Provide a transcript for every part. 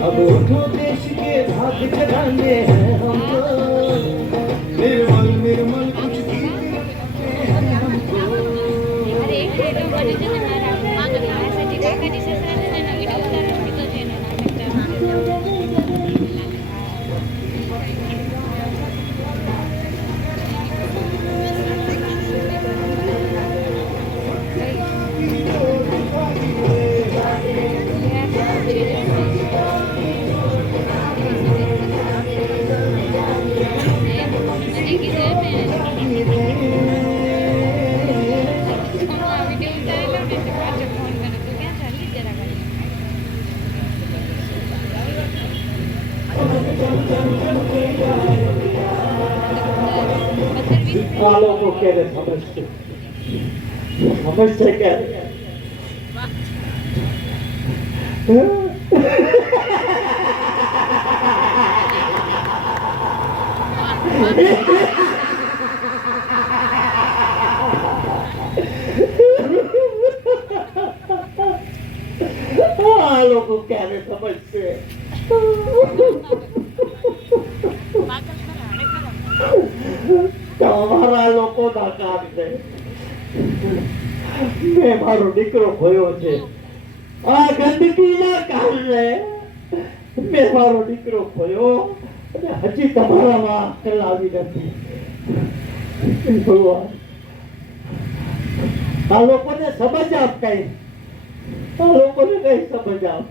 अब उठो देश के भाग जगाने हैं हमको निर्मल निर्मल कुछ गीत लिखते ಚಾಲಕರ ಸಮಸ್ಯೆ ಸಮಸ್ಯೆಗೆ ಆ ಲೋಕಕ್ಕೆ ಅದೇ ಸಮಸ್ಯೆ ક્યારે આ લોકો ક્યારે સમજશે તમારા લોકો ના કામ છે મેં મારો દીકરો ખોયો છે. આ ગંદકીના કારણે મેં મારો દીકરો ખોયો અને હજી તમારામાં અક્કલ આવી નથી. આ લોકોને સમજ આપ કઈ. આ લોકોને કઈ સમજ આપ.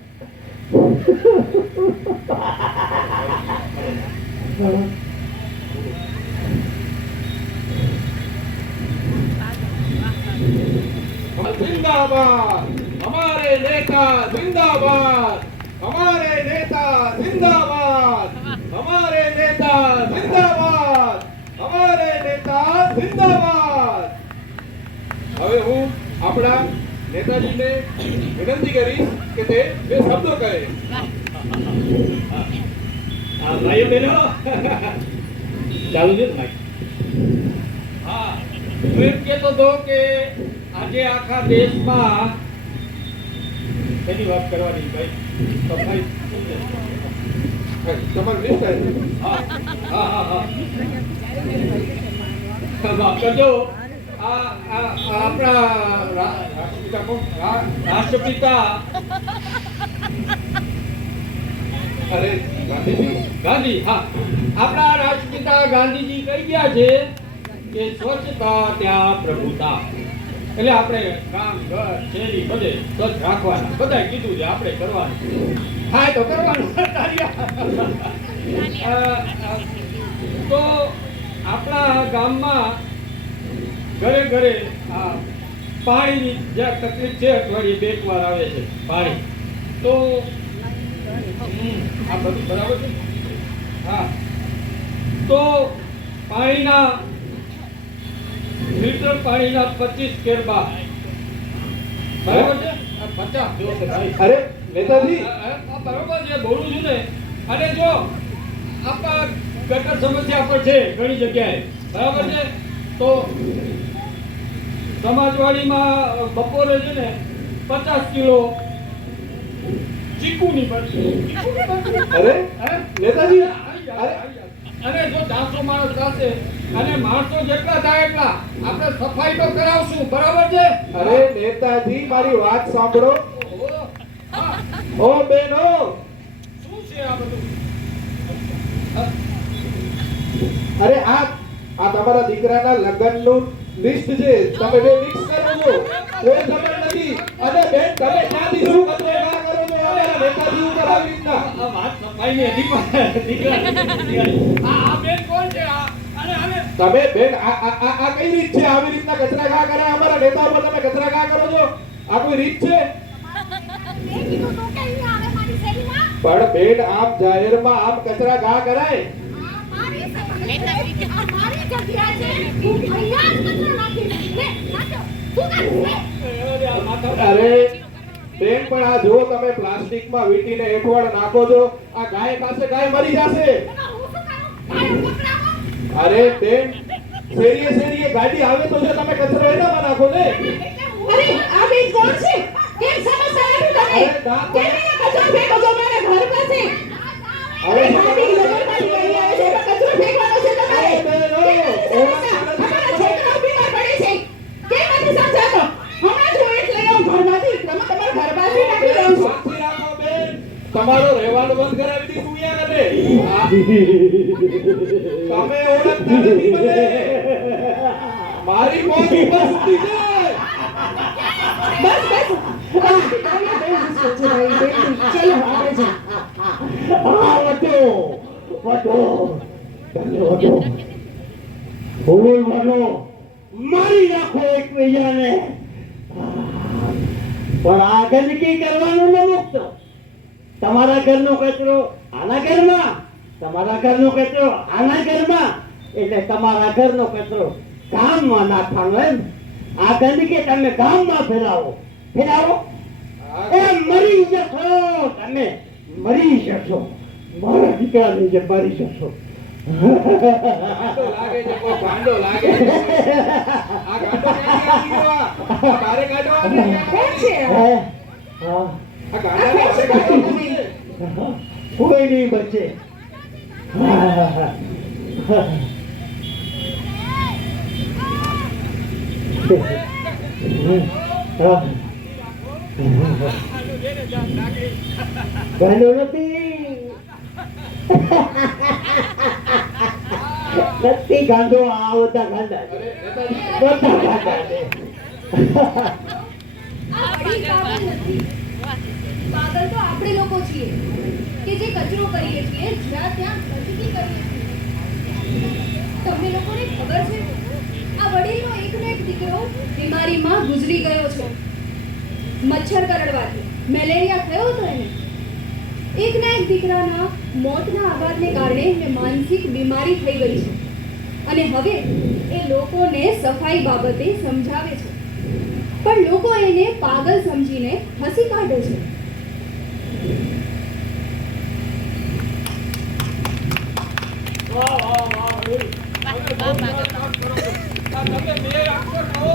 जिंदाबाद हमारे नेता जिंदाबाद हमारे नेता जिंदाबाद हमारे नेता जिंदाबाद हमारे नेता जिंदाबाद હવે હું આપણા નેતાજીને વિનંતી કરીશ કે તે બે શબ્દો કહે આ ભાઈ બહેનો ચાલુ છે ને ભાઈ હા હું એમ કહેતો હતો કે આજે આખા દેશમાં એની વાત કરવાની ભાઈ? તો ભાઈ તમારે આવી હા હા હા માફ કરજો. ગાંધી, હા. આપણા રાષ્ટ્રપિતા ગાંધીજી કહી ગયા છે કે સ્વચ્છતા ત્યાં પ્રભુતા. એટલે આપણે કામ ઘર શેરી બધે સ્વચ્છ રાખવાના. બધાય કીધું છે આપણે કરવાનું. હા તો કરવાનું. તો આપણા ગામમાં ઘરે ઘરે આ પાણીની જ્યાં તકલીફ છે અઠવાડિયે બે વાર આવે છે પાણી. તો આ બધું બરાબર છે? હા. તો પાણીના લીટર પાણીના પચીસ કેરબા બરાબર છે? અરે નેતાજી. બરાબર છે બોલું છું ને. અને જો આપણા ગટર સમસ્યા પણ છે ઘણી જગ્યાએ. બરાબર છે? તો સમાજવાડીમાં બપોરે છે ને પચાસ કિલો ચીકુની બની અરે નેતાજી અરે. અને જો ચારસો માણસ થશે અને માણસો જેટલા થાય એટલા આપણે સફાઈ તો કરાવશું બરાબર છે? અરે નેતાજી મારી વાત સાંભળો. ઓ બેનો શું છે આ બધું? અરે આ આ તમારા દીકરાના લગ્નનું લિસ્ટ છે. તમે બે મિક્સ આ બેન કોણ છે? આ તમે બેન આ આ આ આ કઈ રીત છે? આવી રીતના કચરા ગા કરે અમારા નેતા ઉપર તમે કચરા ગા કરો છો? આ કોઈ રીત છે? પણ બેન આપ જાહેરમાં આમ કચરા ગા કરાય. અરે બેન પણ આ જો તમે પ્લાસ્ટિકમાં વીંટીને એઠવાડ નાખો છો. આ ગાય પાસે ગાય મરી જશે. અરે બેન શેરીએ શેરીએ ગાડી આવે તો જો તમે કચરો એનામાં નાખો ને. અરે આ બેન કોણ છે? કેમ સમસ્યા નથી તમે. કેમ કચરો ફેંકો છો? મારા ઘર પાસે. અરે ગાડી નગરપાલિકા અહીં આવે છે એમાં કચરો ફેંકવાનો છે તમારે અરે બેનો, કેમ નથી ઓળખ સમજતા? નથી અમારા છોકરાઓ બીમાર પડે છે કેમ નથી સમજાતો હમણાં જ હું એક લઈ આવું ઘરમાંથી તમે તમારા ઘર પાસે નાખી દઉં છું શાંતિ રાખો બેન તમારો રહેવાનું બંધ કરાવી દીધું યાર અમે હા. તમે ઓળખતા નથી મને. મારી મોટી મસ્તી છે. બસ બસ. મારી નાખો એકબીજાને. પણ આ ગંદકી કરવાનું ન મુકતો તમારા ઘરનો કચરો આના ઘરમાં તમારા ઘરનો કચરો આના ઘરમાં? એટલે તમારા ઘરનો કચરો ગામમાં નાખવાનો એમ. આ ગંદકી તમે ગામમાં ફેલાવો. ફેલાવો? એ મરી જશો તમે. મરી જશો. મારા દીકરાની જે મરી જશો. લાગે છે કોઈ લાગે આ છે નહીં બચે. આપણે લોકો છીએ કે જે કચરો કરીએ છીએ જ્યાં ત્યાં તમને લોકોને ખબર છે? આ વડીલનો એકનો એક દીકરો બીમારીમાં ગુજરી ગયો છે. મચ્છર કરડવાથી. મેલેરિયા થયો હતો એને. એકના એક દીકરાના મોતના આઘાતને કારણે એને માનસિક બીમારી થઈ ગઈ છે. અને હવે એ લોકોને સફાઈ બાબતે સમજાવે છે. પણ લોકો એને પાગલ સમજીને હસી કાઢે છે. વાહ વાહ વાહ તમે બે અક્ષર કહો